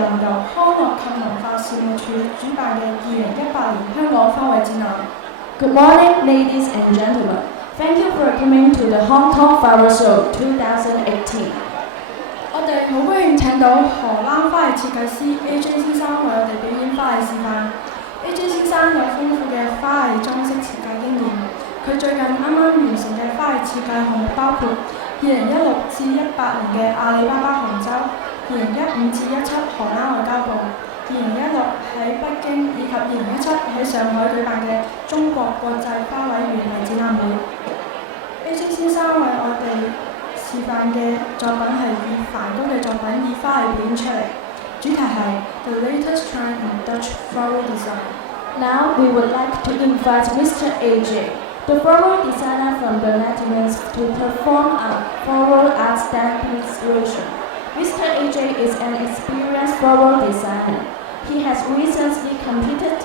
能由康樂及文化事務處主辦嘅2018年香港花卉展覽。Good morning, ladies and gentlemen. Thank you for coming to the Hong Kong Floral Show 2018. 我哋好高興請到荷蘭花藝設計師 AJ 先生為我哋表演花藝示範。AJ 先生有豐富嘅花藝裝飾設計經驗，佢最近啱啱完成嘅花藝設計項目包括2016至18年嘅阿里巴巴杭州、2015至17荷蘭外交部、2016喺北京以及2017喺上海舉辦嘅中國國際花卉園藝展覽會。AJ 先生為我哋示範嘅作品係以梵高嘅作品以花藝表演出嚟，主題係 The Latest Trend in Dutch Floral Design. Now we would like to invite Mr. AJ, the floral designer from the Netherlands, to perform a floral art stamp installation. Mr. AJ is an experienced floral designer. He has recently completed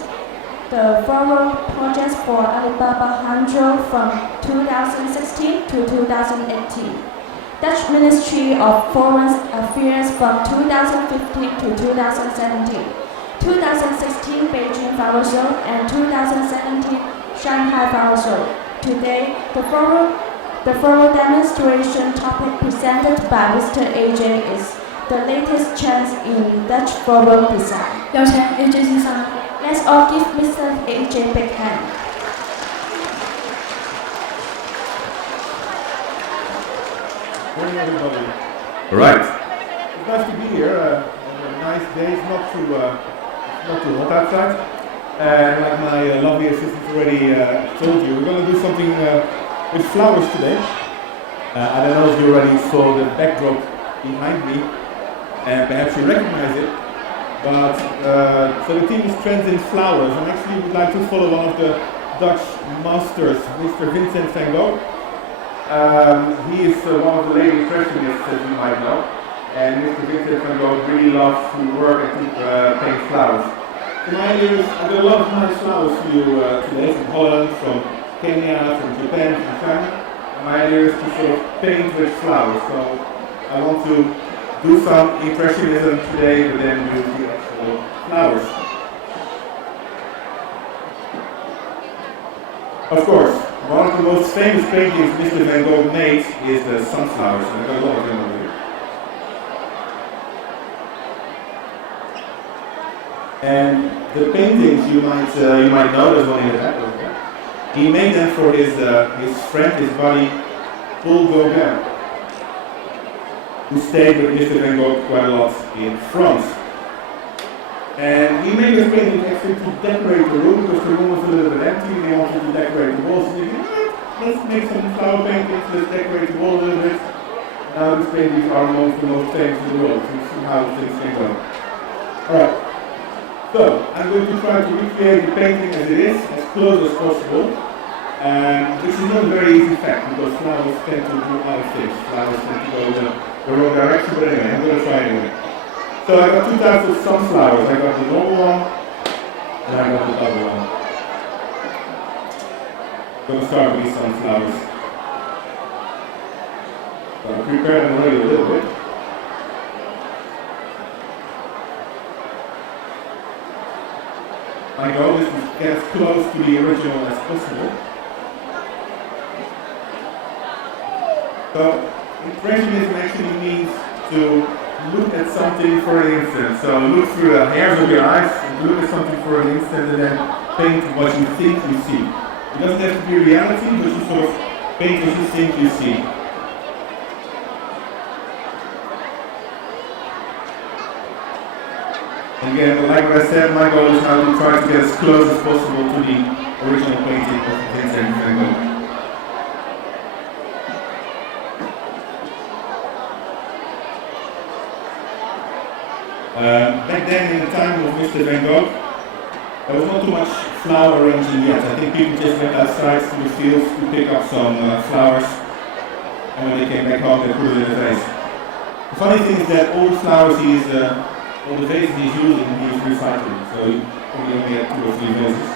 the floral projects for Alibaba Hangzhou from 2016 to 2018. Dutch Ministry of Foreign Affairs from 2015 to 2017, 2016 Beijing Flower Show and 2017 Shanghai Flower Show. Today, the floral demonstration topic presented by Mr. AJ is the latest trends in Dutch floral design. 有請 AJ 先生。Let's all give Mr. AJ a big hand. Morning, everybody. All right. It's nice to be here. On a nice day. It's not too hot outside. And like my lovely assistant already told you, we're going to do something with flowers today. I don't know if you already saw the backdrop behind me, and perhaps you recognize it. But so the theme is trends in flowers, and actually we'd like to follow one of the Dutch masters, Mr. Vincent van Gogh. He is one of the late impressionists, as you might know, and Mr. Vincent van Gogh really loves to work and to paint flowers. So my idea is I got a lot of nice flowers for you today, from Holland, from Kenya, from Japan, from China. And my idea is to sort of paint with flowers. So I want to do some impressionism today, but then use the actual flowers. Of course, one of the most famous paintings Mr. Van Gogh made is the sunflowers, and I've got a lot of them over here. And the paintings you might know, there's one in the back over there. He made them for his friend, his buddy, Paul Gauguin, who stayed with Mr. Van Gogh quite a lot in France. And he made this painting actually to decorate the room, because the room was a little bit empty, and he wanted to decorate the walls. And he said, let's make some flower paintings, let's decorate the wall a little bit. Now these paintings are amongst the most famous in the world, so see how things can go. Alright, so I'm going to try to recreate the painting as it is, as close as possible. Which is not a very easy fact, because flowers tend to do other things. Flowers tend to go the wrong direction, but anyway, I'm going to try anyway. So I got two types of sunflowers. I got the normal one, and I got the other one. I'm going to start with these sunflowers. So I prepared them already a little bit. My goal is to get as close to the original as possible. So impressionism actually means to look at something for an instant. So look through the hairs of your eyes, look at something for an instant, and then paint what you think you see. It doesn't have to be reality, but you sort of paint what you think you see. Again, like I said, my goal is now to try to get as close as possible to the original painting of Vincent van Gogh. Back then, in the time of Mr. Van Gogh, there was not too much flower arranging yet. I think people just went outside to the fields to pick up some flowers, and when they came back home, they put it in a vase. The funny thing is that all the flowers all the vases he's using, he's recycling, so he probably only had 2 or 3 vases.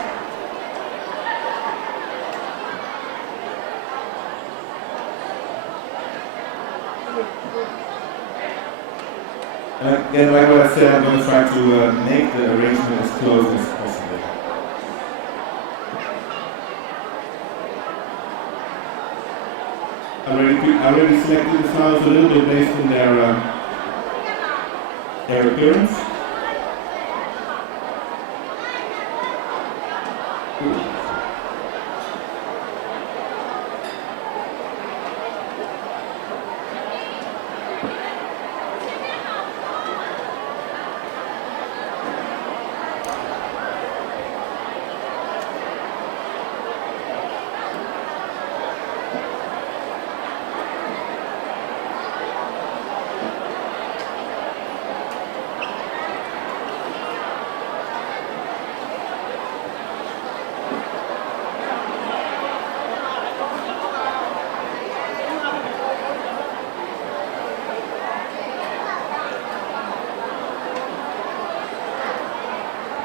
Again, like what I said, I'm going to try to make the arrangement as close as possible. I already selected the flowers a little bit based on their appearance.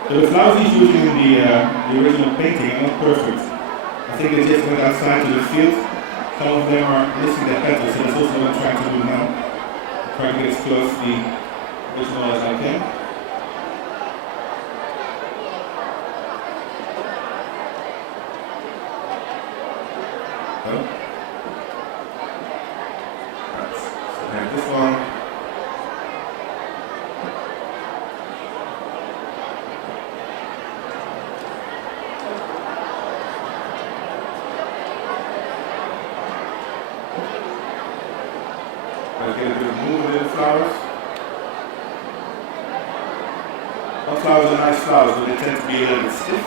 So the flowers he's using in the original painting are not perfect. I think they just went outside to the field. Some of them are missing their petals, so that's also what I'm trying to do now. Trying to get as close to the original as I can. So I have this one. Let's get a bit of movement in the flowers. Some flowers are nice flowers, but they tend to be a little bit stiff.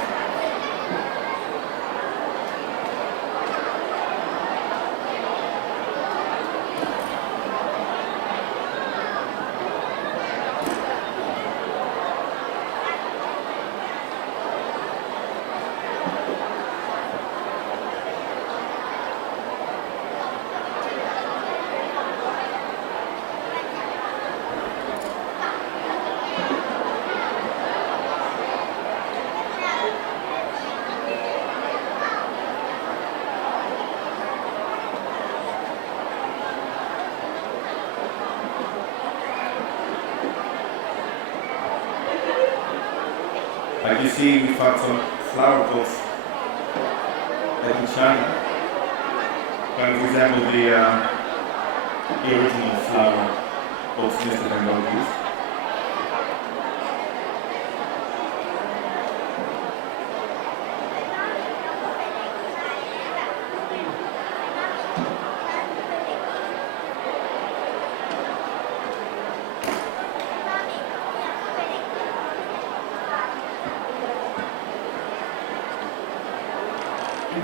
Like you see, we found some flower pots like in China, kind of resemble the original flower pots Mr. Van Gogh used.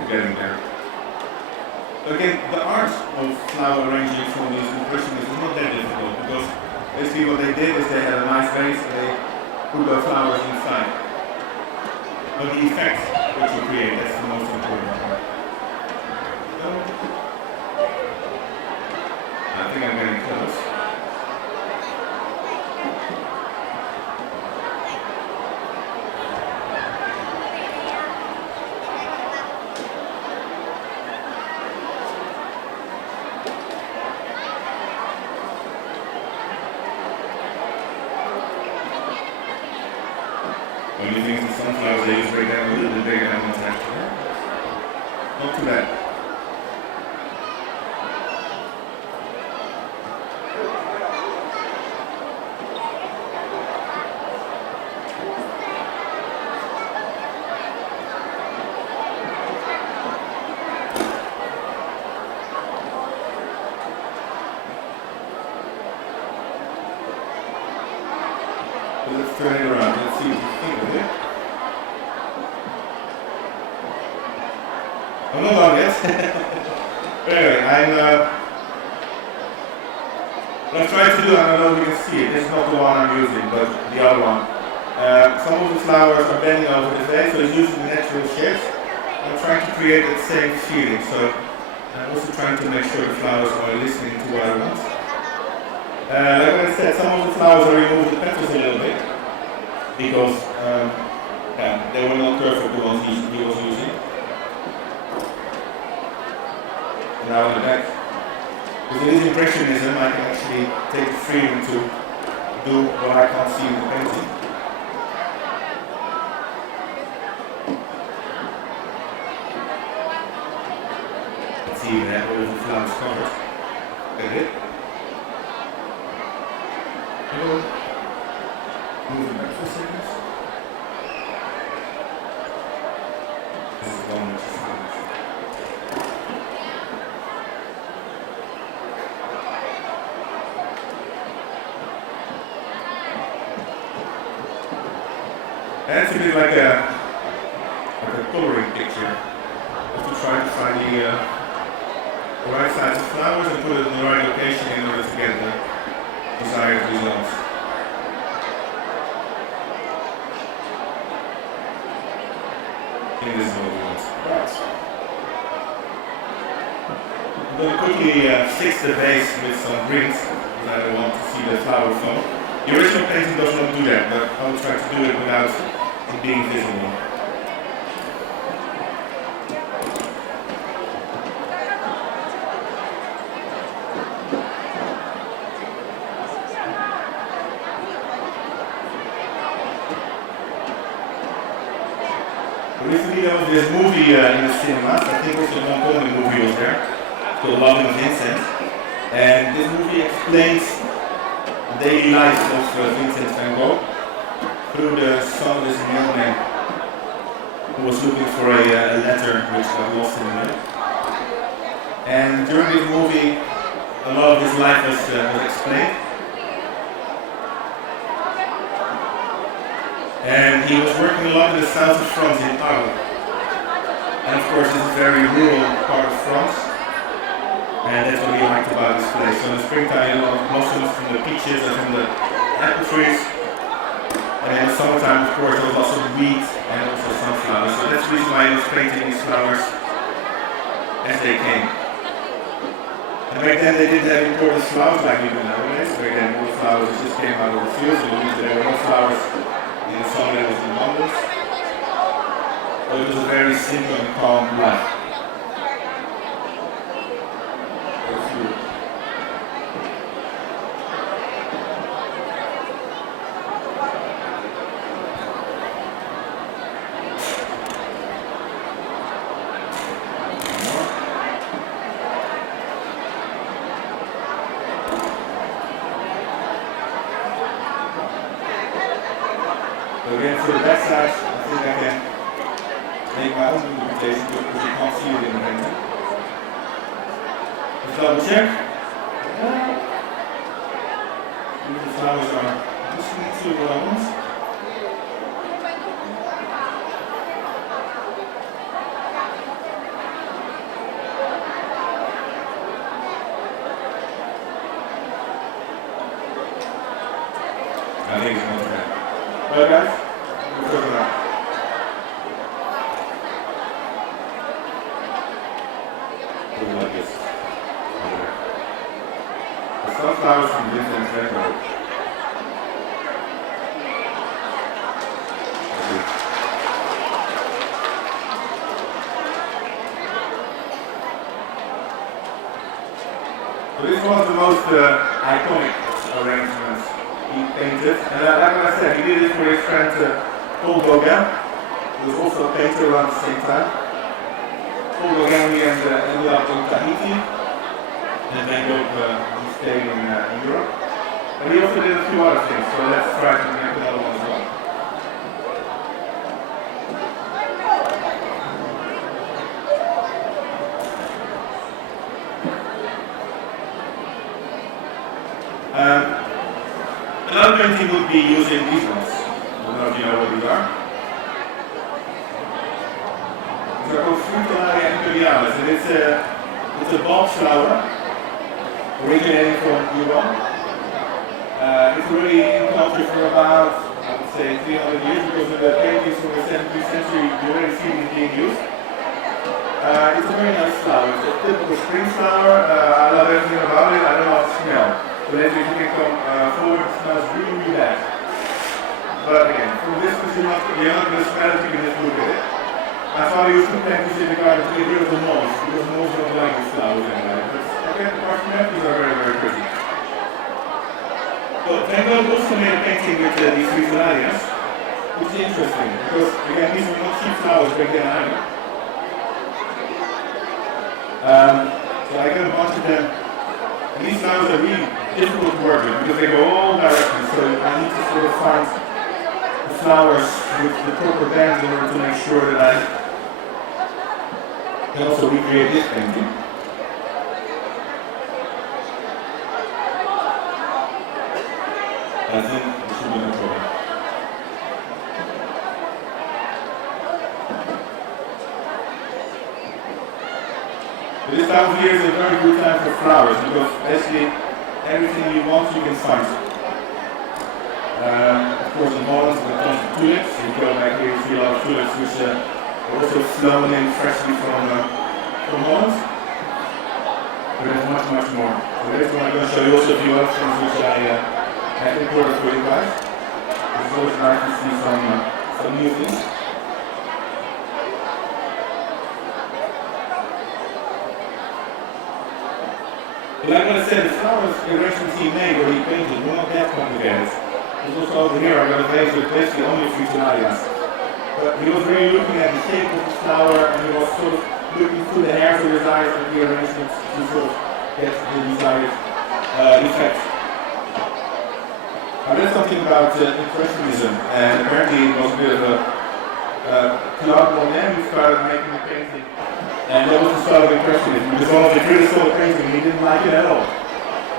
Getting there. Again, the art of flower arranging from these impressionists is not that difficult because basically what they did is they had a nice vase and they put the flowers inside. But the effect which you create, that's the most important part. So, I think I'm getting close. Only thing is the sunflowers they use right now a little bit bigger than what's actually. Not too bad. So let's turn it around. Let's see what you think of it. I'm not on yet. But anyway, what I'm trying to do, I don't know if you can see it, this is not the one I'm using, but the other one. Some of the flowers are bending over the vase, so it's using the natural shapes. I'm trying to create that same feeling, so I'm also trying to make sure the flowers are listening to what I want. Like I said, some of the flowers I removed the petals a little bit because they were not perfect, the ones he was using. And now in the back, because it is impressionism, I can actually take the freedom to do what I can't see in the painting. Let's see that all of the flowers covered. Get it? Hello. Moving back for a second. This is one which is flowers. And it's a bit like a coloring picture. You have to try to find the right size of flowers and put it in the right location in order to get the desired results. In this movement. Right. I'm going to quickly fix the base with some rings because I don't want to see the flower foam. The original painting does not do that, but I'll try to do it without it being visible. Recently there was this movie in the cinemas, I think also the Hong Kong movie was there, called Love and Vincent. And this movie explains the daily life of Vincent van Gogh through the son of this mailman who was looking for a letter which got lost in the mail. And during this movie, a lot of his life was explained. And he was working a lot in the south of France, in Arles. And of course, it's a very rural part of France. And that's what he liked about this place. So in the springtime, a lot of blossoms from the peaches and from the apple trees. And in the summertime, of course, there was lots of wheat and also sunflowers. So that's the reason why he was painting these flowers as they came. And back then, they didn't have imported flowers like we do nowadays. Back then, all the flowers just came out of the fields. So there were no flowers in the summer, that was in abundance. So it was a very simple and calm life. So again, for the back side, I think I can make my own interpretation because you can't see it in the painting. Let's double check. The flowers are just two ones. I think it's not bad. Well guys, we'll talk about it. Like this. The sunflowers from Vincent van Gogh. So this is one of the most iconic arrangements he painted, and like I said, he did it for his friend Paul Gauguin, who was also a painter around the same time. Paul Gauguin ended up in Tahiti, and Van Gogh he stayed in Europe. But he also did a few other things, so let's try to make another one as well. Another painting would be using these ones. I don't know if you know what these are. These are called Floral imperialis, and it's a bulb flower originating from Iran. It's already in culture for about, I would say, 300 years because of the paintings from the 17th century. You already see it being used. It's a very nice flower. It's a typical spring flower. I love everything about it. I don't know how to smell. So later if you can come forward, it smells really, really bad. But again, from this you're not going to smell it, you can just look at it. My father used to plant this in the garden to get rid of the moss, because moss don't like these flowers anyway. But again, apart from that, these are very, very pretty. So So Van Gogh also made a painting with these three Italians, which is interesting because again these were not cheap flowers back then either. So I got a bunch of them. And these flowers are really difficult to work with because they go all directions. So I need to sort of find the flowers with the proper bands in order to make sure that I can also recreate this painting. I think it should be no problem. But this time of year is a very good time for flowers because basically everything you want you can find. Of course in Holland when it comes to tulips, you go back here you see a lot of tulips which are also flown in freshly from Holland. But there's much more. So later on I'm going to show you also a few other things which I have imported for you guys. It's always nice to see some new things. But like I said, the flowers the arrangements he made or he painted were not that complicated. There's also over here I got a vase with basically only Futuralias. But he was really looking at the shape of the flower and he was sort of looking through the hairs of his eyes and the arrangements to sort of get the desired effect. Now there's something about Impressionism, and apparently it was a bit of a Claude Monet who started making the painting. And that was the start of Impressionism, because one of the critics saw the painting and he didn't like it at all.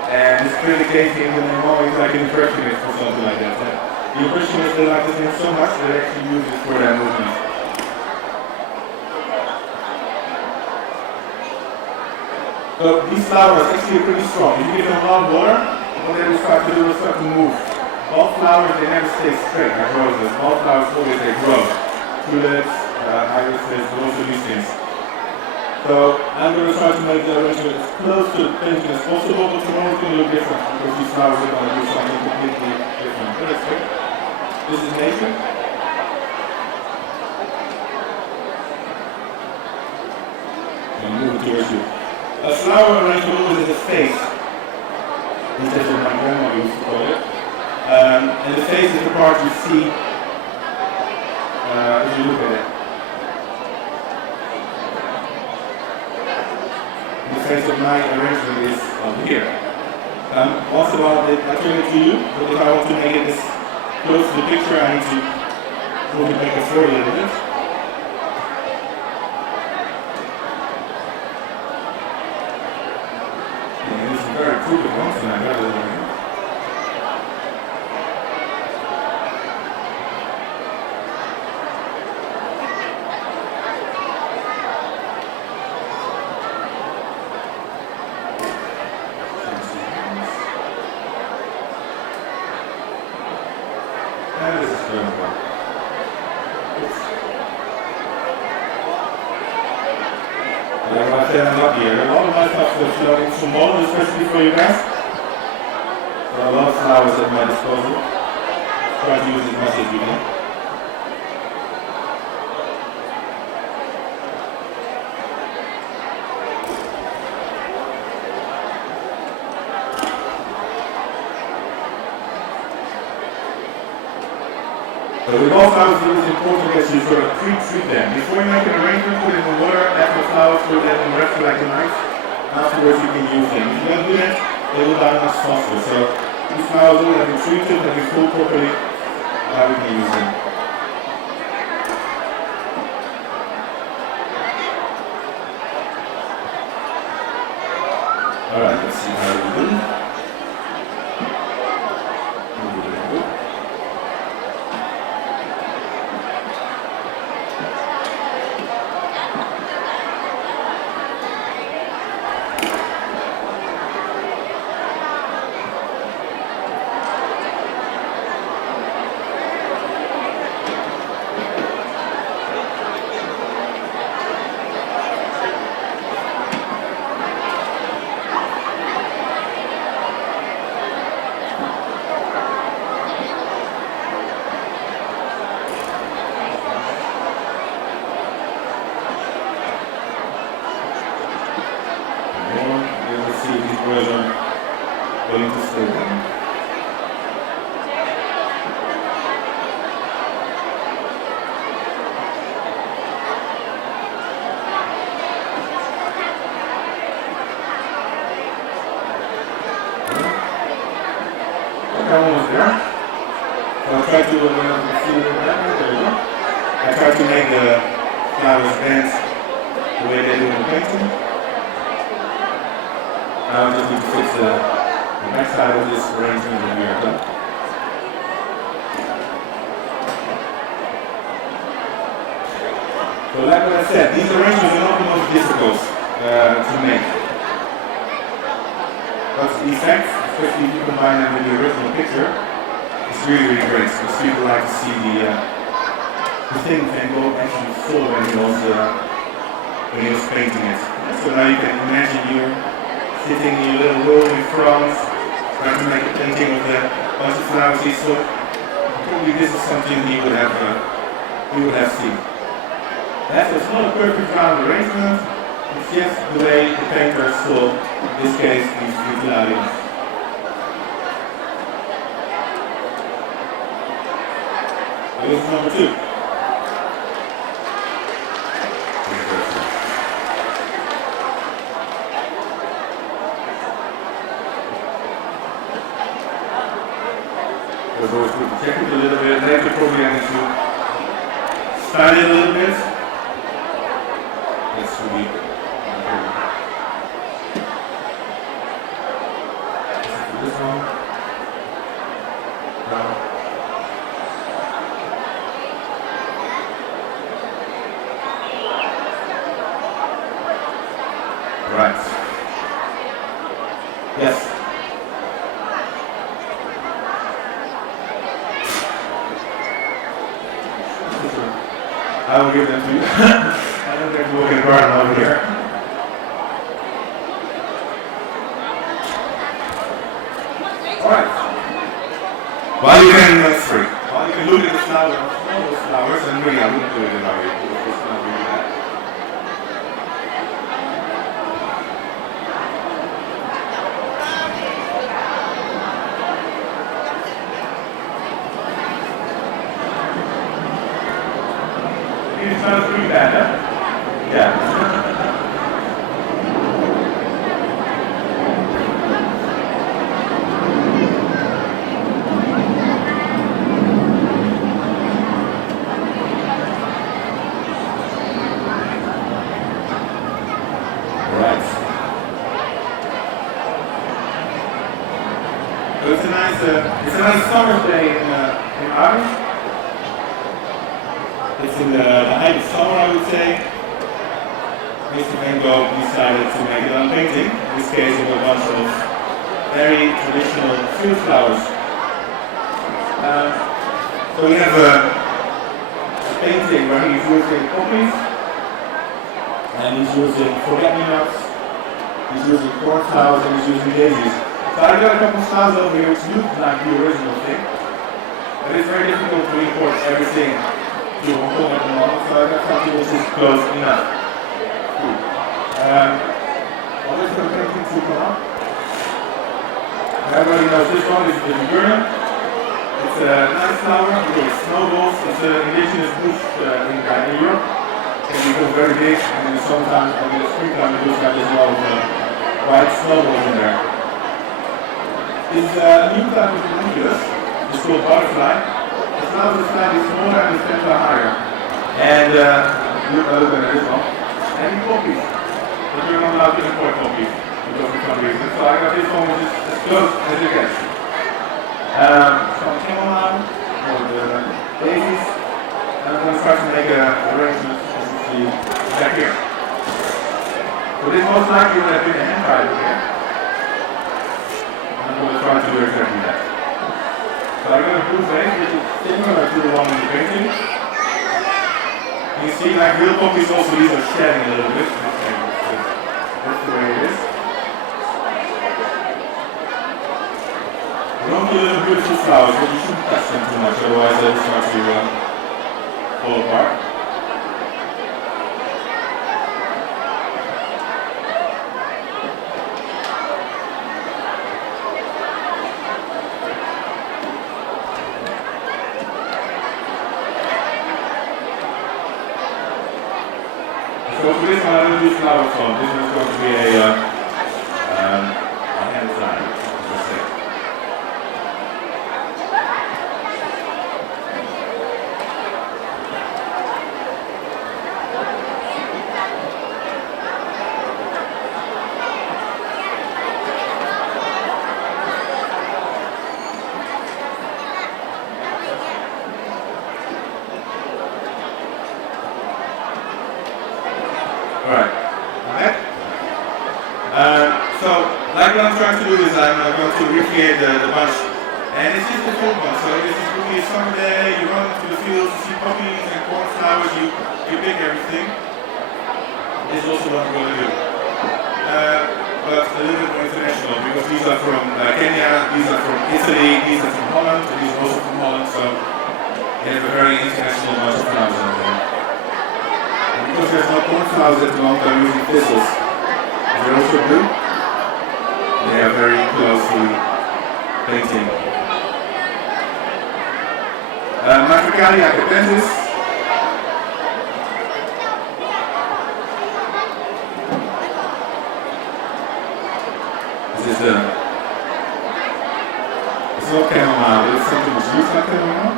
And this critic gave him the name, oh, he's like an Impressionist or something like that. And the Impressionists, they liked this name so much that they actually used it for their movement. So these flowers actually are pretty strong. If you give them a lot of water, what they will start to do is start to move. All flowers, they never stay straight like roses. All flowers always they grow. Tulips, irises, also these things. So I'm going to try to make the arrangement as close to the painting as possible, but tomorrow it's going to look different because these flowers are going to do something completely different. But that's good. This is nature. I'm moving towards you. A flower arrangement always has a face. This is what my grandma used to call it. And the face is the part you see if you look at it. The face of my arrangement is over here. Once in a while I turn it to you, but if I want to make it as close to the picture, I need to move it back and forth a little bit. And this is very crooked ones, and I got it over here. I'm not here. A lot of my stuff is floating from Holland, especially for you guys. So a lot of flowers at my disposal. Try to use as much as you can. So with all flowers, it is important that you sort of pre-treat them. Before you make an arrangement, put it in the water, add the flowers, put them in the rest like a knife. Afterwards you can use them. If you don't do that, they will die much faster. So these flowers all have been treated, have been cooled properly, now we can use them. Alright, let's see how we do. try to, I try to make the flowers bend the way they do in the painting. Now I just need to fix the back side of this arrangement that we are done. So like what I said, these arrangements are not the most difficult to make. But the effect, especially if you combine them with the original picture, is really, really great. Because people like to see the thing Van Gogh actually saw when he was painting it. So now you can imagine you sitting in your little room in France, trying to make a painting of the bunch of flowers he saw. Probably this is something he would have seen. It's not a perfect round arrangement, it's just the way the painter saw, in this case, these three clouds. This is number 2. It's always good to check it a little bit. Later probably I need to style it a little bit. This will be this one. Now. Right. Yes. I will give them to you. I don't think we'll get garden over here. Alright. While you can look at the flowers, all those flowers, and really I wouldn't do it in our way, because it's not really that. It sounds pretty bad, huh? Yeah. Right. So it's a nice summer day in Ireland. It's in the height of summer, I would say. Mr. Van Gogh decided to make it on painting, in this case with a bunch of very traditional field flowers. So we have a painting where he's using poppies, and he's using forget-me-nots, he's using cornflowers, and he's using daisies. So I got a couple of flowers over here which look like the original thing, but it's very difficult to import everything to Hong Kong at the moment, so I got something which is close enough. I'll wait for the painting to come up. Everybody knows this one is the viburnum. It's a nice flower with snowballs. It's an indigenous bush in Europe. It becomes very big, and in the summertime and in the springtime it looks like there's a lot of white snowballs in there. This is a new type of homunculus. It's called butterfly. The flowers are slightly smaller and the stems are higher. And look at this one. And poppies. But you're not allowed to import poppies because of some reason. So I got this one which is as close as it gets. Some chamomile or the daisies. And I'm going to start to make an arrangement as you see back here. So this most likely would have been a handwriting here. And I'm going to try to do exactly that. So I got a blue vase which is similar to the one in the painting. You see, like real poppies also, these are shedding a little bit. That's the way it is. Don't do little beautiful flowers, but you shouldn't touch them too much, otherwise they'll start to fall apart. So for this one I will do flowers on. This one is going to be a hand sign, let's say. Alright. Okay. So, like what I'm trying to do is I'm going to recreate the bunch. And it's just a full bunch. So this is going to be a summer day, you run into the fields, you see poppies and cornflowers, you pick everything. This is also what we're going to do. But a little bit more international, because these are from Kenya, these are from Italy, these are from Holland, and these are also from Holland, so they have a very international bunch of flowers out there. And because there's no cornflowers at the moment, I'm using thistles. They're also blue. They are very close to painting. Matricalia capensis. This is it's not chamomile, but it's something which looks like chamomile.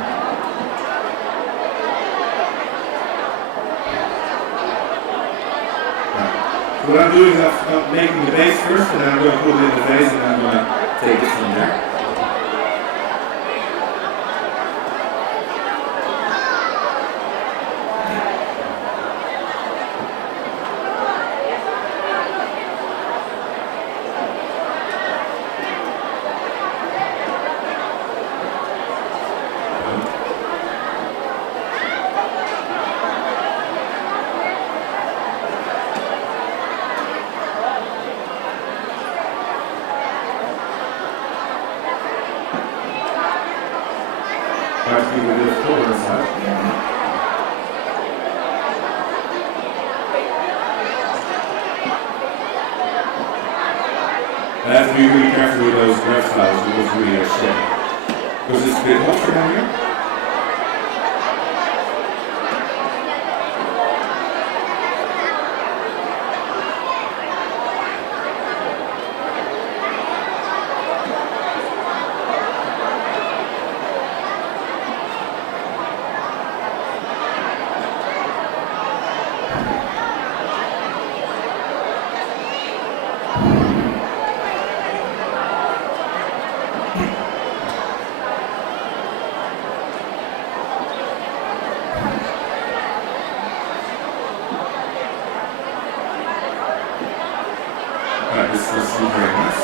So what I'm doing is I'm making the base first, and then I'm going to put it in the vase, and I'm going to take it from there. Actually, with this color inside. I have to be really careful with those grass flowers because really are shiny. Because it's a bit hot down here. This is very nice.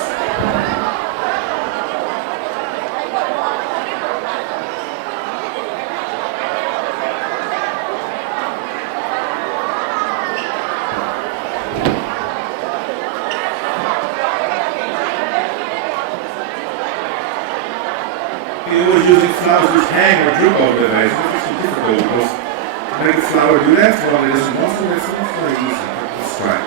You're always using flowers which hang or droop over the vase. It's actually difficult because to make a flower do that, well, it doesn't want to, it's not very easy. Let's try.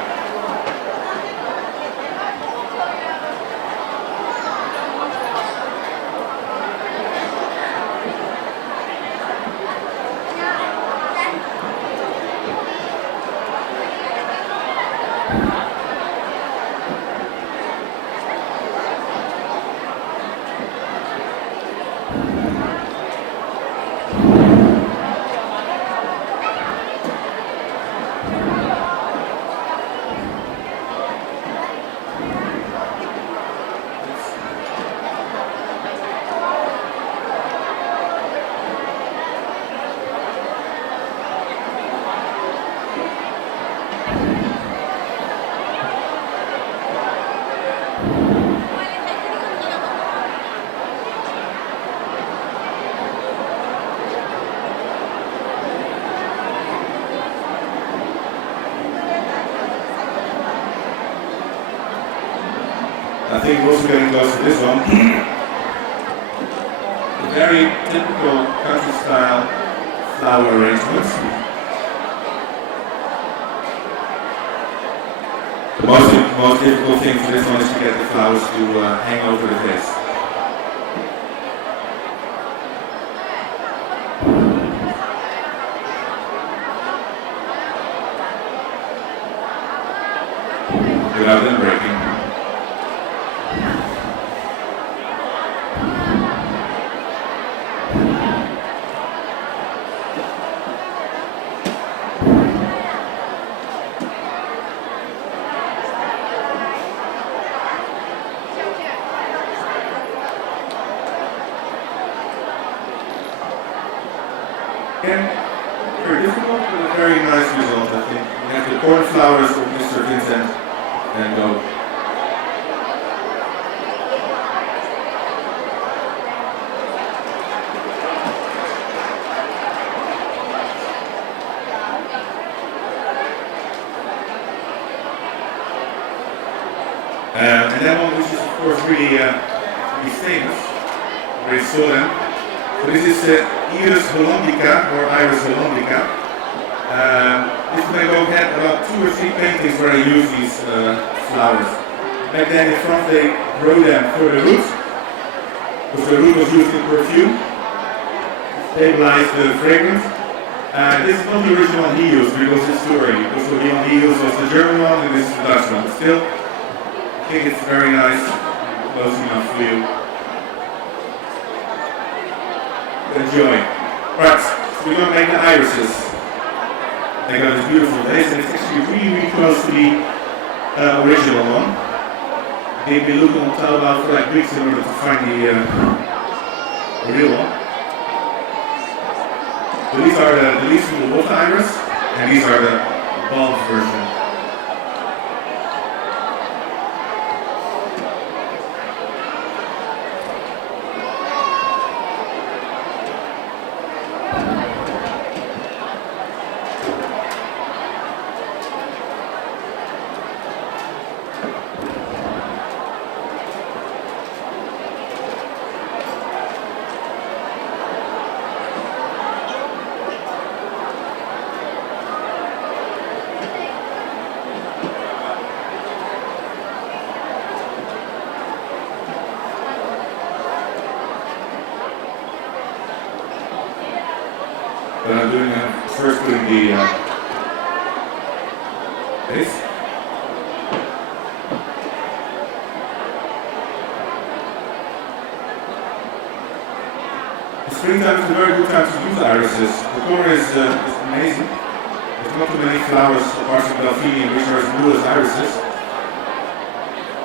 I think we're also getting close to this one. A very typical country style flower arrangements. The most difficult thing for this one is to get the flowers to hang over the vase. Without them breaking. Again, very difficult, but a very nice result, I think. We have the cornflowers of Mr. Vincent and go. And that one, which is of course really famous, very solemn. So this is Iris Hollandica, or Iris Hollandica. This may go ahead about 2 or 3 paintings where I use these flowers. Back then in France they grow them for the root, because the root was used in perfume, stabilize the fragrance. This is not the original one he used, because it's too early, because the one he used was the German one and this is the Dutch one. But still, I think it's very nice, close enough for you. Enjoy. Right, so we're going to make the irises. They got this beautiful vase, and it's actually really, really close to the original one. They've been looking on Taobao for like weeks in order to find the real one. So these are the leaves from the water iris, and these are the bulb version. But I'm doing first putting the base. The springtime is a very good time to use irises. The color is amazing. There's not too many flowers apart from Delphinium which are as blue as irises.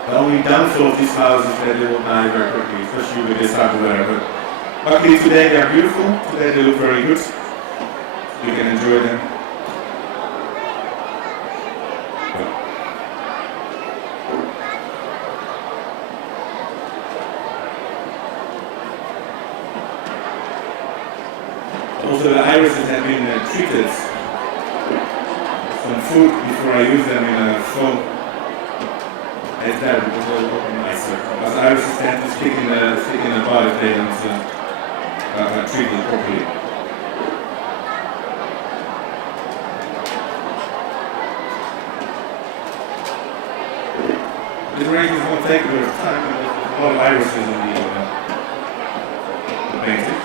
The only downfall of these flowers is that they will die very quickly, especially with this type of weather. But luckily today they are beautiful. Today they look very good. You can enjoy them. Also the irises have been treated some food before I use them in a foam. It's better because they look nicer. Because irises tend to stick in the body if they don't treat it properly. This arrangement won't take a bit of time, but there's a lot of irises in the painting.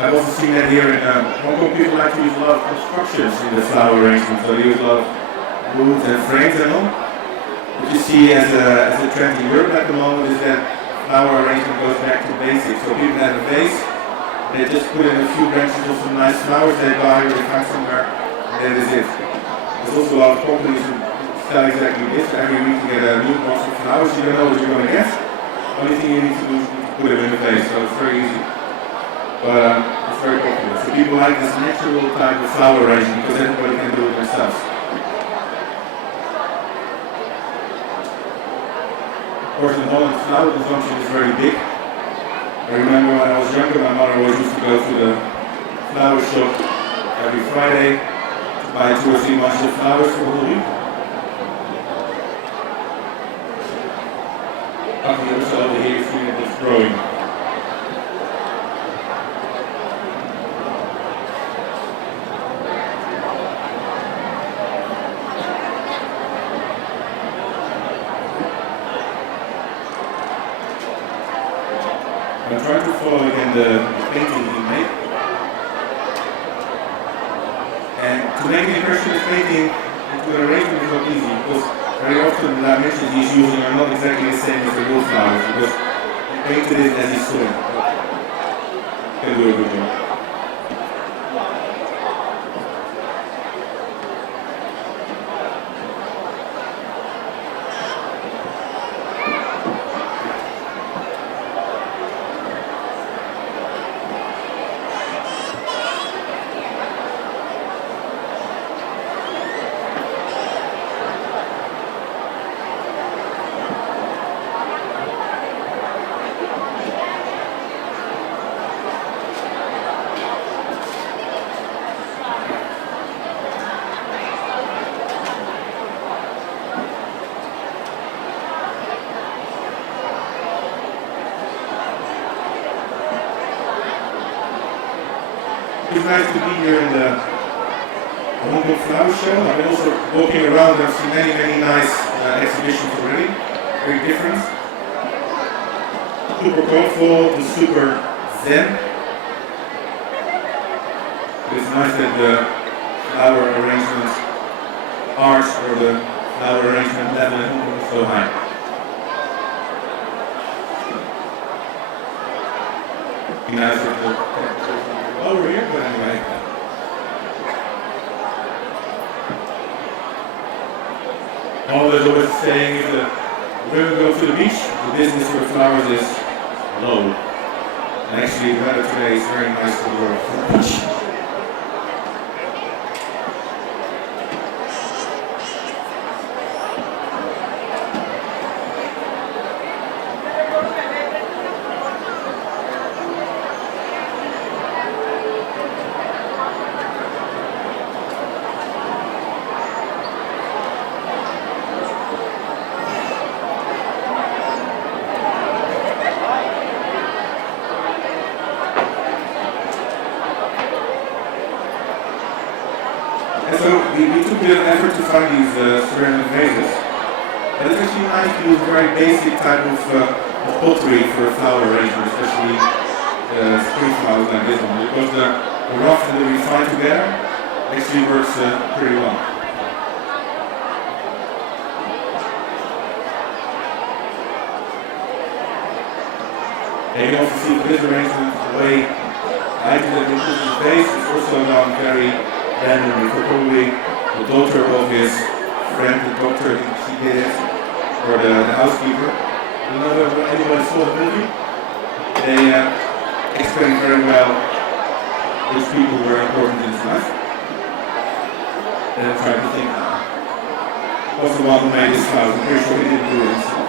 I've also seen that here in Hong Kong. People like to use a lot of constructions in the flower arrangement, so they use a lot of woods and frames and all. What you see as a trend in Europe at the moment is that flower arrangement goes back to basics. So people have a vase, they just put in a few branches of some nice flowers they buy or they find somewhere, and that is it. There's also a lot of companies who sell exactly this. Every week you get a new box of flowers, you don't know what you're going to get. The only thing you need to do is put it in the vase, so it's very easy. But it's very popular. So people like this natural type of flower arrangement because everybody can do it themselves. Of course, in Holland, flower consumption is very big. I remember when I was younger, my mother always used to go to the flower shop every Friday to buy 2 or 3 bunches of flowers for the whole week. Luckily, also over here you see that it's growing. follow again the painting he made. And to make the impression of painting into an arrangement is not easy, because very often the dimensions he's using are not exactly the same as the real flowers, because he painted it as he saw it. Can do a good job. It's nice to be here in the Hong Flower Show. I've been also walking around and I've seen many nice exhibitions already, very different. Super colorful and super zen. It's nice that the flower arrangement art or the flower arrangement level in Hong Kong is so high. Be nice if the over here, but anyway. All there's always saying is that when we go to the beach, the business for the flowers is low. And actually the weather today is very nice for the beach. And so we took a bit of effort to find these ceramic vases. And it's actually nice to use a very basic type of pottery for a flower arrangement, especially spring flowers like this one, because the rough and the refined together actually works pretty well. And you can also see for this arrangement, the way items that have been put in the vase is also done very randomly. For probably the daughter of his friend, the doctor, she did it, or the housekeeper. Another, when anybody saw the movie, they explained very well which people were important in his life. And I tried to think, what's the one who made this house? I'm pretty sure he didn't do it himself.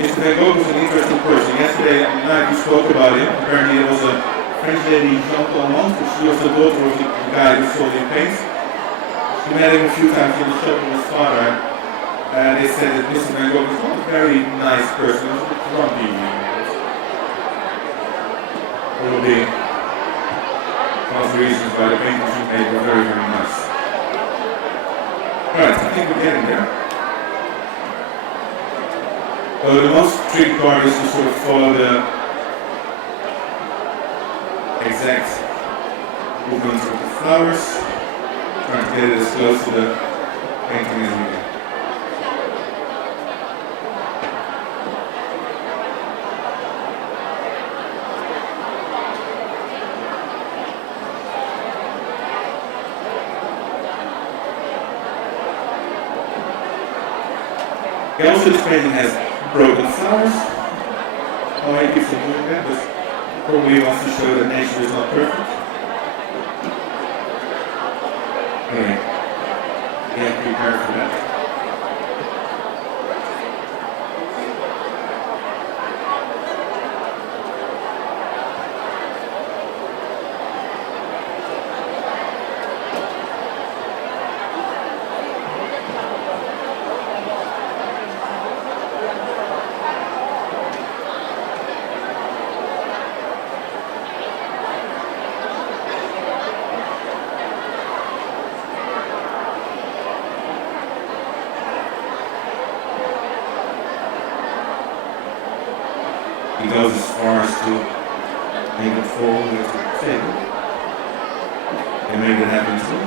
Mr. Van Gogh was an interesting person. Yesterday night we spoke about him. Apparently there was a French lady, Jean Clement, she was the daughter of the guy who sold him paints. She met him a few times in the shop with his father. And they said that Mr. Van Gogh was not a very nice person. He was a bit grumpy. Probably one of the reasons why the paintings he made were very nice. Alright, I think we're getting there. The most tricky part is to sort of follow the exact movements of the flowers, trying to get it as close to the painting as we can. Also, this painting has broken flowers. Why he keeps on doing that? But probably wants to show that nature is not perfect. Anyway, get prepared for that. goes as far as to make it fall into the table. And make it happen too.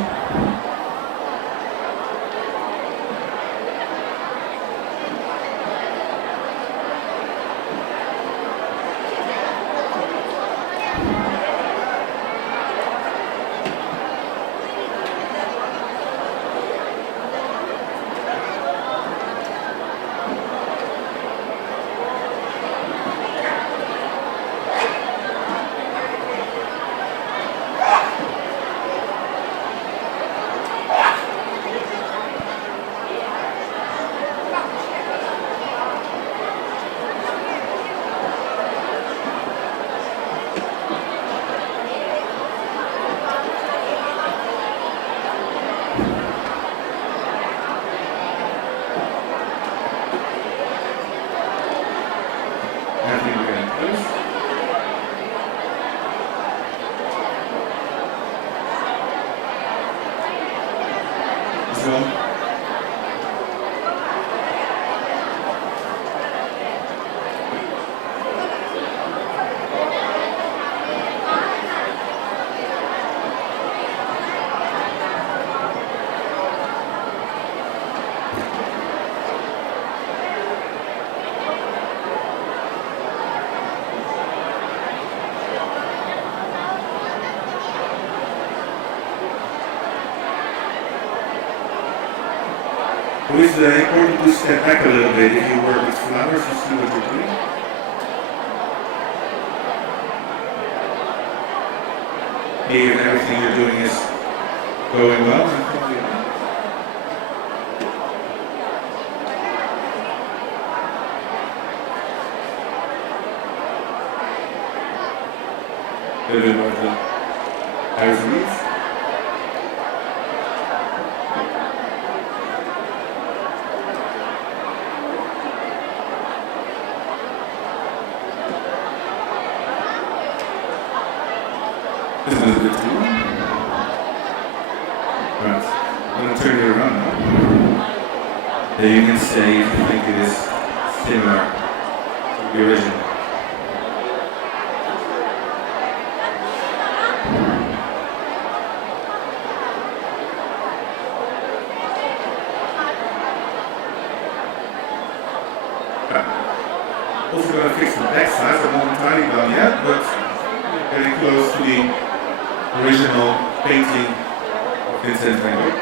It's important to step back a little bit if you work with flowers to see what you're doing. If everything you're doing is going well, then probably not. A little bit about the iris reeds. This is a bit too. Right. I'm going to turn it around now. Then you can say if you think it is similar to the original. Right. Also going to fix the back side, so I'm not entirely done yet, but getting close to the original painting of Vincent van Gogh.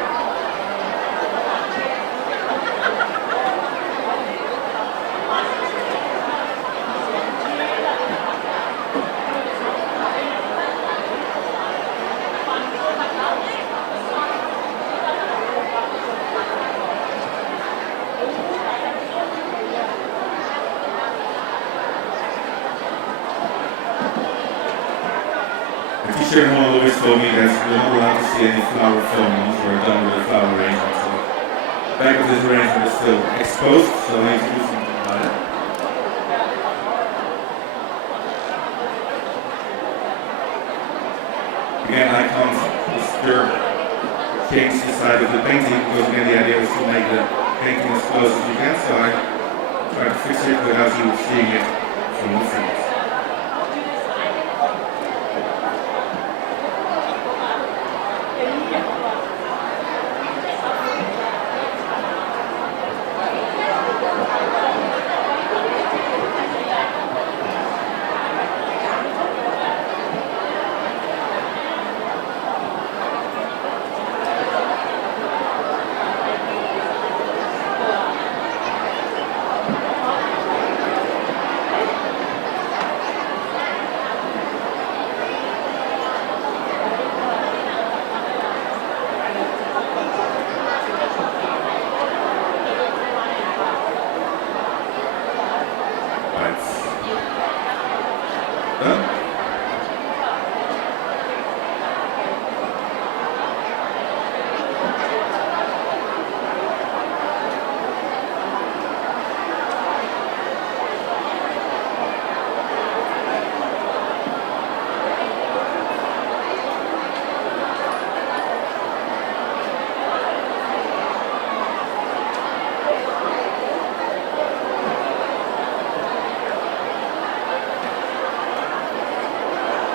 The teacher always told me that you're not allowed to see any flower foam once we're done with the flower arrangement. So the back of this arrangement is still exposed, so I need to do something about it. Again, I can't disturb, change the side of the painting because again the idea is to make the painting as close as you can, so I try to fix it without you seeing it from the front.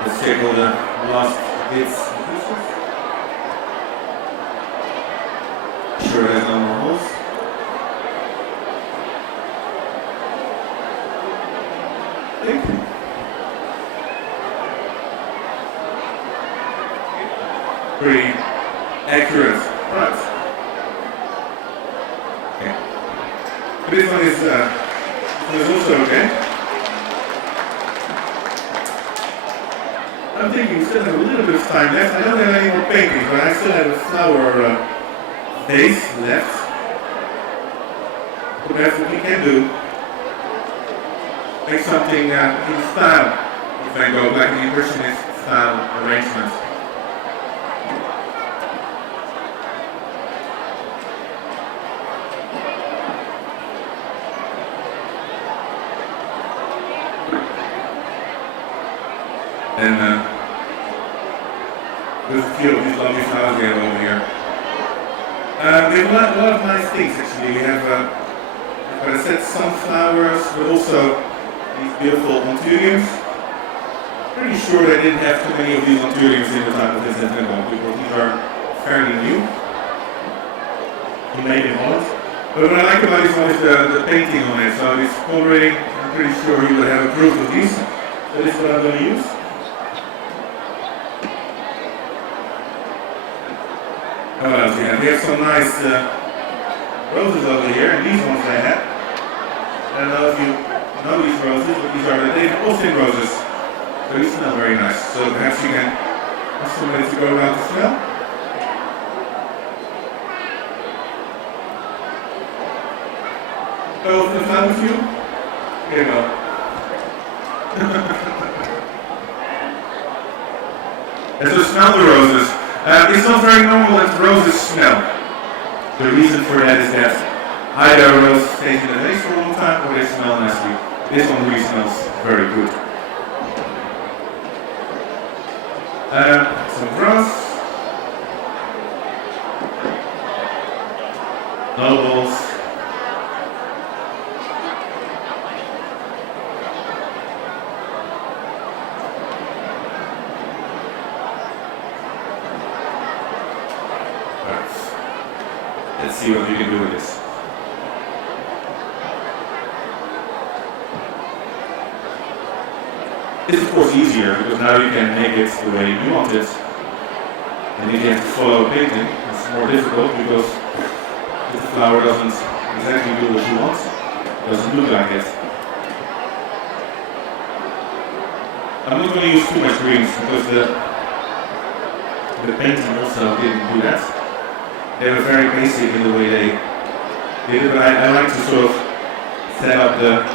Let's check all the last bits and pieces. Sure there's no more holes. Pretty accurate. Right. Okay. This one is also okay. I'm thinking we still have a little bit of time left. I don't have any more paintings, but I still have a flower vase left. So that's what we can do. Make something in style of Van Gogh, like the Impressionist style arrangement. And there's a few of these lovely flowers we have over here. We have a lot of nice things actually. We have, as I said, sunflowers, but also these beautiful anthuriums. Pretty sure they didn't have too many of these anthuriums in the time of Vincent van Gogh, because these are fairly new. Made in Holland. But what I like about this one is the painting on it. So this coloring, I'm pretty sure you would have approved of these. So this is what I'm going to use. What else we have? We have some nice roses over here, and these ones I have. I don't know if you know these roses, but these are the David Austin roses. So these smell very nice. So perhaps you can ask somebody to go around to smell. Go open the flower with you. Here you go. And so smell the roses. It's not very normal that roses smell. The reason for that is that either a rose stays in the vase for a long time or they smell nasty. This one really smells very good. Some grass. Nobles. Let's see what we can do with this. It's of course easier because now you can make it the way you want it. And if you have to follow a painting, it's more difficult because if the flower doesn't exactly do what you want, it doesn't look like it. I'm not going to use too much greens because the painting also didn't do that. They were very basic in the way they did it, but I like to sort of set up the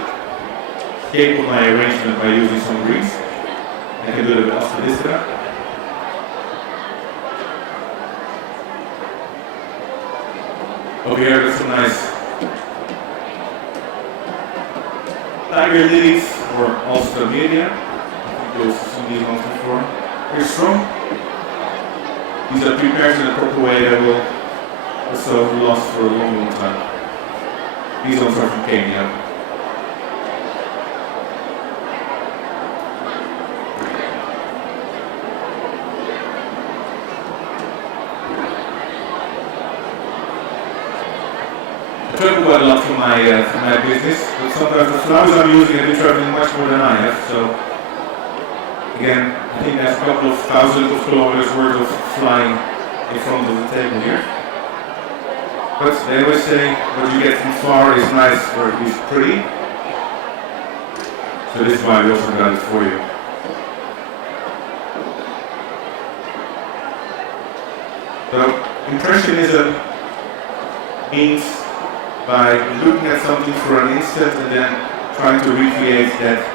shape of my arrangement by using some greens. I can do it a bit after this. Over here, there's some nice tiger lilies or Alstroemeria. I think you've also seen these ones before. They're strong. These are prepared in a proper way that will also last for a long, long time. These ones are from Kenya. I travel quite a lot for my business, but sometimes the flowers I'm using have been traveling much more than I have. So again, I think there's a couple of thousands of kilometers worth of flying in front of the table here. But they always say what you get from far is nice or at least pretty. So this is why we also got it for you. So impressionism means by looking at something for an instant and then trying to recreate that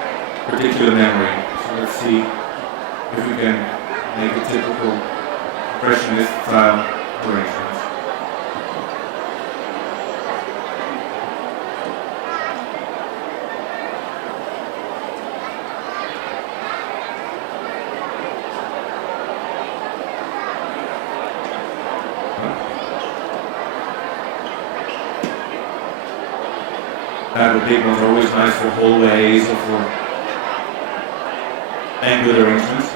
particular memory. So let's see if we can make a typical impressionist style arrangement. The big ones are always nice for hallways or for angular arrangements.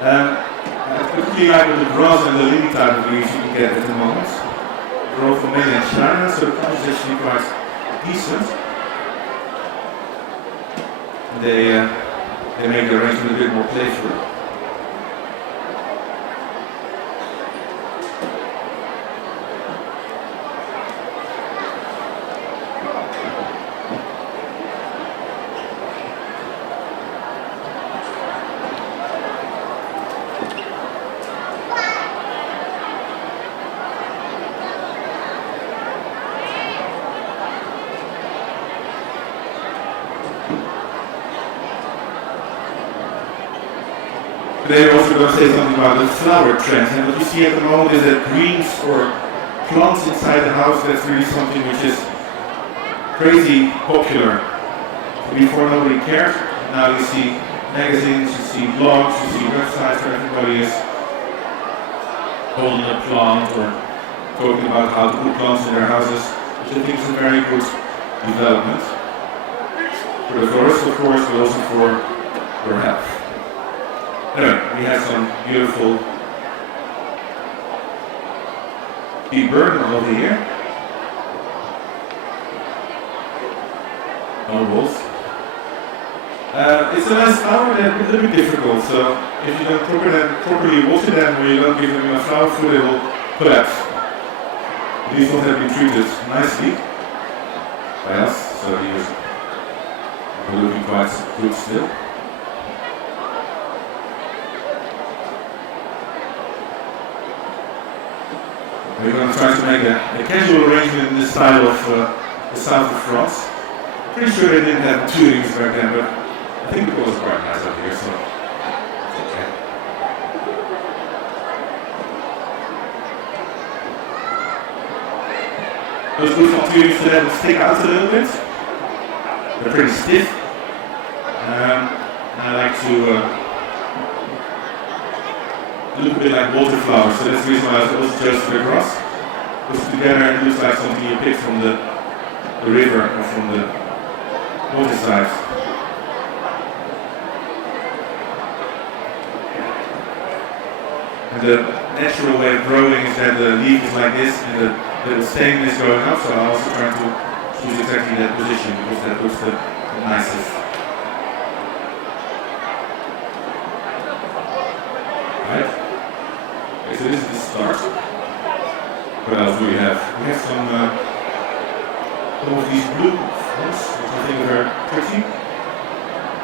I particularly like the grass and the lily type of leaves you can get at the moment. They're all from mainland China, so the price is actually quite decent. They make the arrangement a bit more playful. Today we're also going to say something about the flower trends, and what you see at the moment is that greens or plants inside the house, that's really something which is crazy popular. Before nobody cared, now you see magazines, you see blogs, you see websites where everybody is holding a plant or talking about how to put plants in their houses, which I think is a very good development. For the florists, of course, but also for your health. Anyway, we have some beautiful bee bird over here. Nobles. It's a nice flower, they're a little bit difficult, so if you don't properly water them or you don't give them enough flower food, they will collapse. These ones have been treated nicely by us, so these are looking quite good still. We're going to try to make a casual arrangement in the style of the south of France. Pretty sure they didn't have tunings back then, but I think it was quite nice up here, so it's okay. Those boots tunings today will stick out a little bit. They're pretty stiff. And I like to look a bit like water flowers, so that's the reason why I also chose the grass. Because together it looks like something you picked from the river or from the waterside. And the natural way of growing is that the leaf is like this and the little stem is going up, so I'm also trying to choose exactly that position because that looks the nicest. Right? Okay, so this is the start. What else do we have? We have some of these blue ones, which I think are pretty.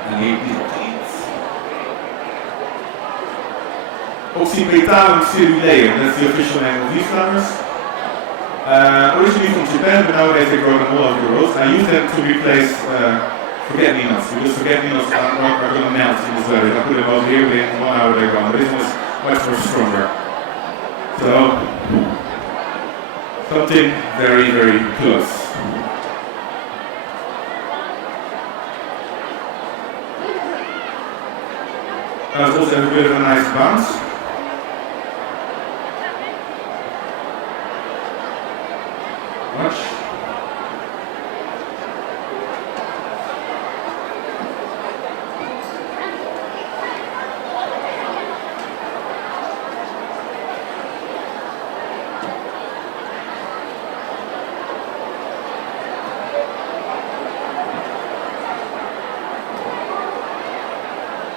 And these beads. Oxypetalum ceruleum, that's the official name of these flowers. Originally from Japan, but nowadays they grow them all over the world. I use them to replace forget-me-nots, because forget-me-nots are going to melt in this weather. If I put them over here, within 1 hour they're gone. But this one is much more stronger. So, something very, very close. Let's also have a bit of a nice bounce. Watch.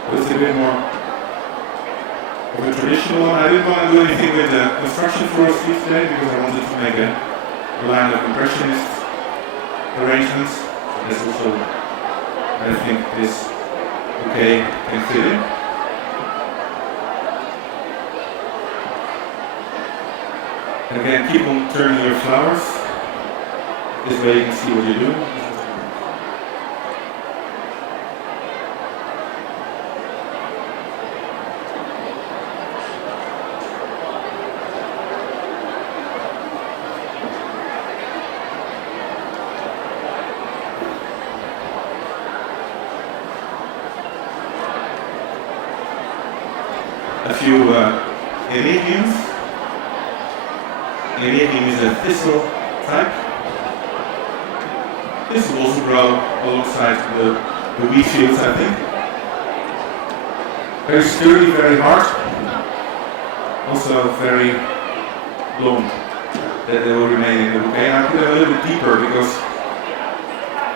It's a bit more of a traditional one. I didn't want to do anything with the construction floor sleeves today because I wanted to make a line of impressionist arrangements. So that's also, I think this bouquet can fit in. And again, keep on turning your flowers. This way you can see what you're doing. A few Erediums. Eredium is a thistle type. This will also grow alongside the wheat fields, I think. Very sturdy, very hard. Also very long. That they will remain in the bouquet. And I put them a little bit deeper because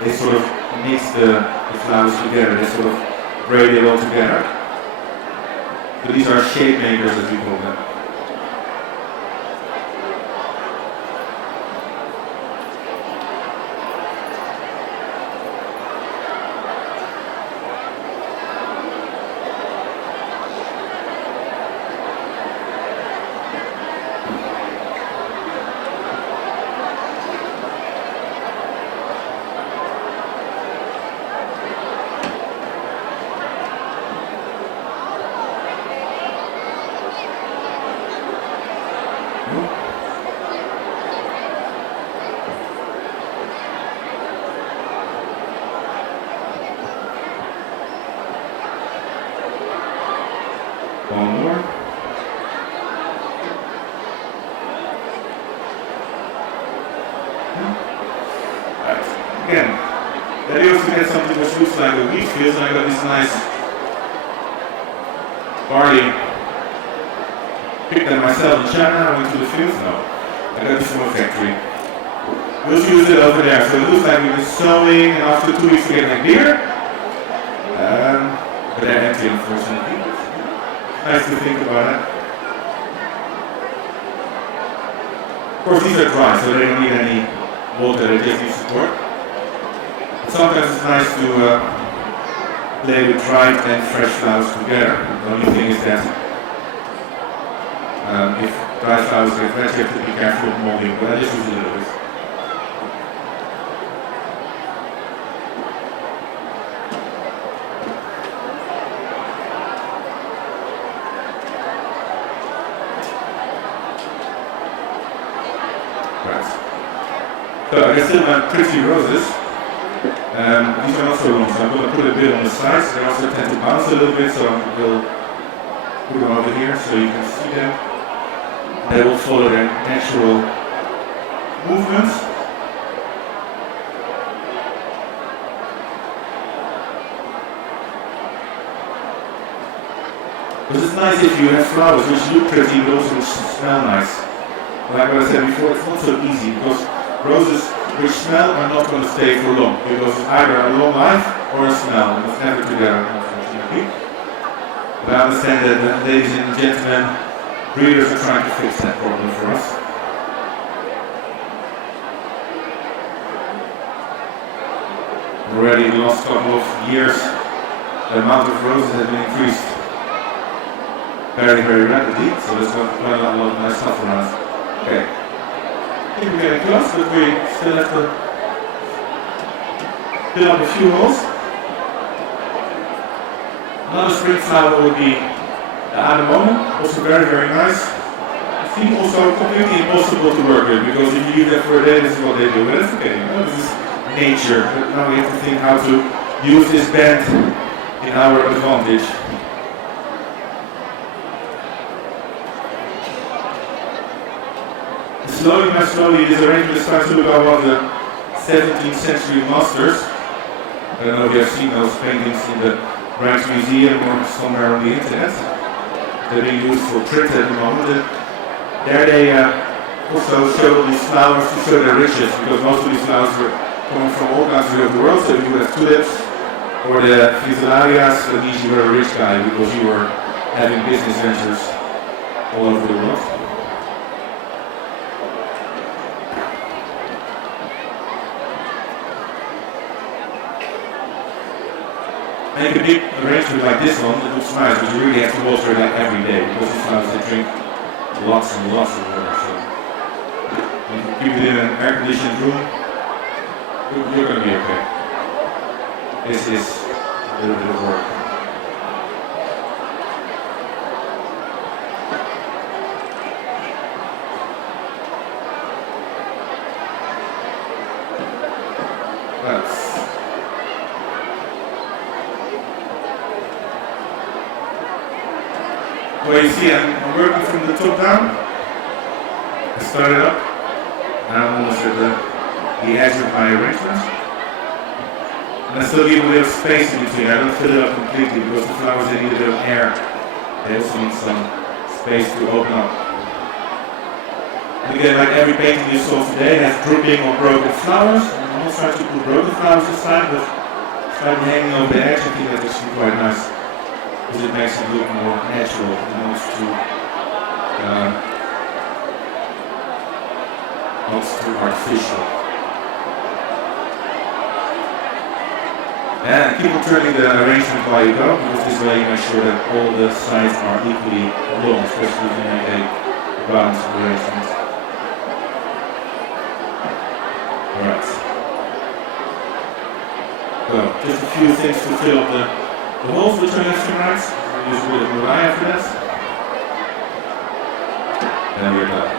they sort of mix the flowers together. They sort of braid it all together. So these are shape makers, as we call them. One more. Right. Again, then you also get something which looks like a wheat field, and I got this nice barley. Picked them myself in China. I went to the fields. No, I got this from a factory. We'll use it over there. So it looks like we've been sowing, and after 2 weeks we get like beer. But they're empty, unfortunately. Nice to think about it. Of course, these are dry, so they don't need any water, they just need support. But sometimes it's nice to play with dried and fresh flowers together. The only thing is that if dried flowers get wet, you have to be careful of molding, but I just use a little bit. So I still have pretty roses. These are not so long, so I'm going to put a bit on the sides. They also tend to bounce a little bit, so I will put them over here so you can see them. They will follow their natural movements. Because it's nice if you have flowers which look pretty but also which smell nice. Like what I said before, it's not so easy because roses which smell are not going to stay for long because it's either a long life or a smell, and it's never together, unfortunately. But I understand that ladies and gentlemen, breeders are trying to fix that problem for us. Already in the last couple of years, the amount of roses has been increased very, very rapidly, so there's quite a lot of nice stuff around. Okay. I think we're getting close, but we still have to fill up a few holes. Another spring flower would be the anemone, also very, very nice. I think also completely impossible to work with, because if you leave them for a day, this is what they do. But that's okay, you know, this is nature. But now we have to think how to use this band in our advantage. Slowly by slowly, this arrangement starts to look like one of the 17th century masters. I don't know if you have seen those paintings in the Branch Museum or somewhere on the internet. They're being used for print at the moment. There they also show these flowers to show their riches, because most of these flowers were coming from all countries of the world. So if you have tulips or the Fusellarias, that means you were a rich guy because you were having business ventures all over the world. Make a big arrangement like this one, it looks nice, but you really have to water it like every day, because these flowers they drink lots and lots of water. So if you keep it in an air-conditioned room, you're going to be okay. This is a little bit of work. Well, you see, I'm working from the top down. I started up, and I'm almost at the edge of my arrangement. And I still leave a little space in between. I don't fill it up completely because the flowers, they need a bit of air. They also need some space to open up. And again, like every painting you saw today, it has drooping or broken flowers. And I'm not trying to put broken flowers aside, but slightly hanging over the edge. I think that's actually quite nice because it makes it look more natural and not too artificial. And keep on turning the arrangement while you go, because this way you make sure that all the sides are equally long, especially if you make a balanced arrangement. Alright. So, just a few things to fill up the holes which are left and right. We'll use a bit of Floral after that. And we're done.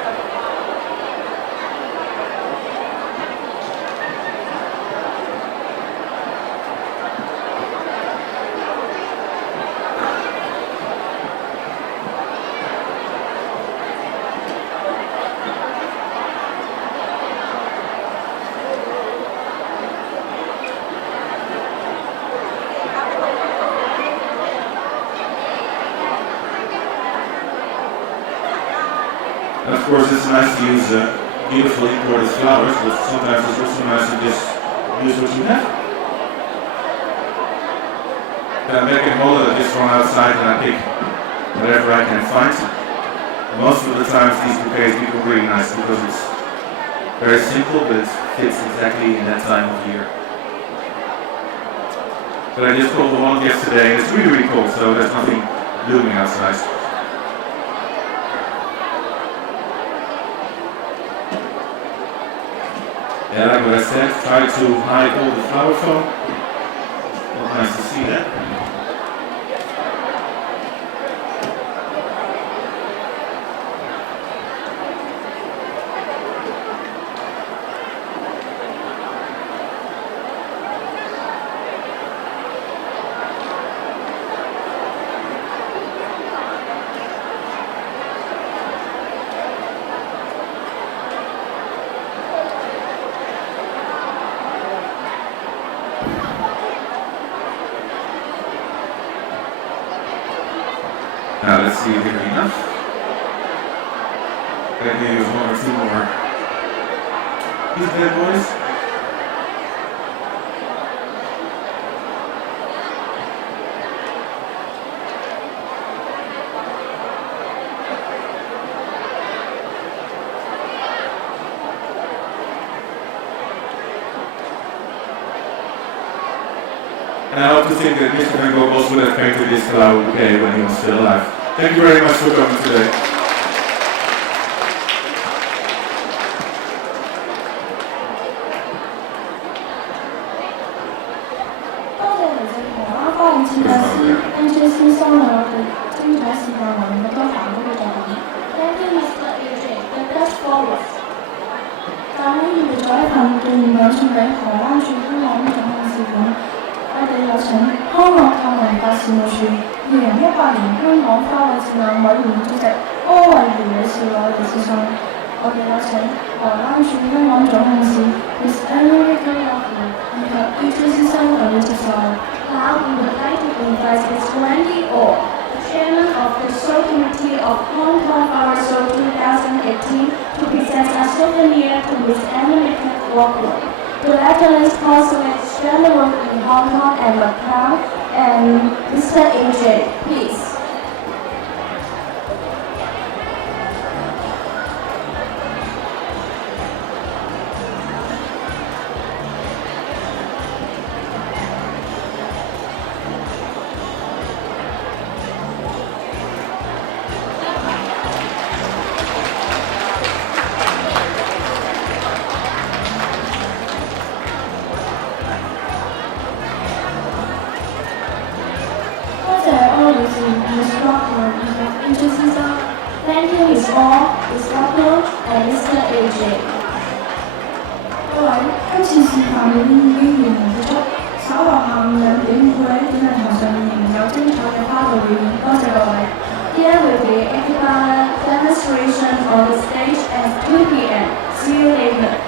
And of course, it's nice to use beautiful imported flowers, but sometimes it's also nice to just use what you have. And I make a hole that I just run outside and I pick whatever I can find. Most of the times these bouquets become really nice because it's very simple, but it fits exactly in that time of year. But I just called the one yesterday and it's really cold, so there's nothing blooming outside. Yeah, like what I said, try to hide all the flower foam. Not nice to see that. Now let's see if it's enough. Maybe use one or two more. These bad boys. And I hope to think that Mr. Van Gogh also would have painted this flower bouquet when he was still alive. Thank you very much for coming today. 多謝嚟自荷蘭花藝設計師 AJ 先生為我哋精彩示範為咁多繁複嘅作品。Thank you, Mr. AJ, the best florist. 但喺預備咗一份紀念獎送俾荷蘭駐香港總領事館，我哋有請康樂及文化事務處2018年香港花卉展覽委員會主席柯慧賢女士為我哋諮詢。我哋有請荷蘭駐香港總領事 Miss Emily 以及 AJ 先生為你接受。Now we would like to invite Ms. Wendy Orr, the chairman of the Show Committee of Hong Kong Flower Show 2018, to present a souvenir to Ms. Emily Walker. The Netherlands Consulate General in Hong Kong and Macau, and Mr. AJ, please. Thank you, Ms. Orr, Ms. Walker, and Mr. AJ. 各位，今次示範已經完結束，稍後下午2點會喺展覽台上面仍有精彩嘅花道表演。多謝各位。There will be a demonstration on the stage at 2 p.m. See you later.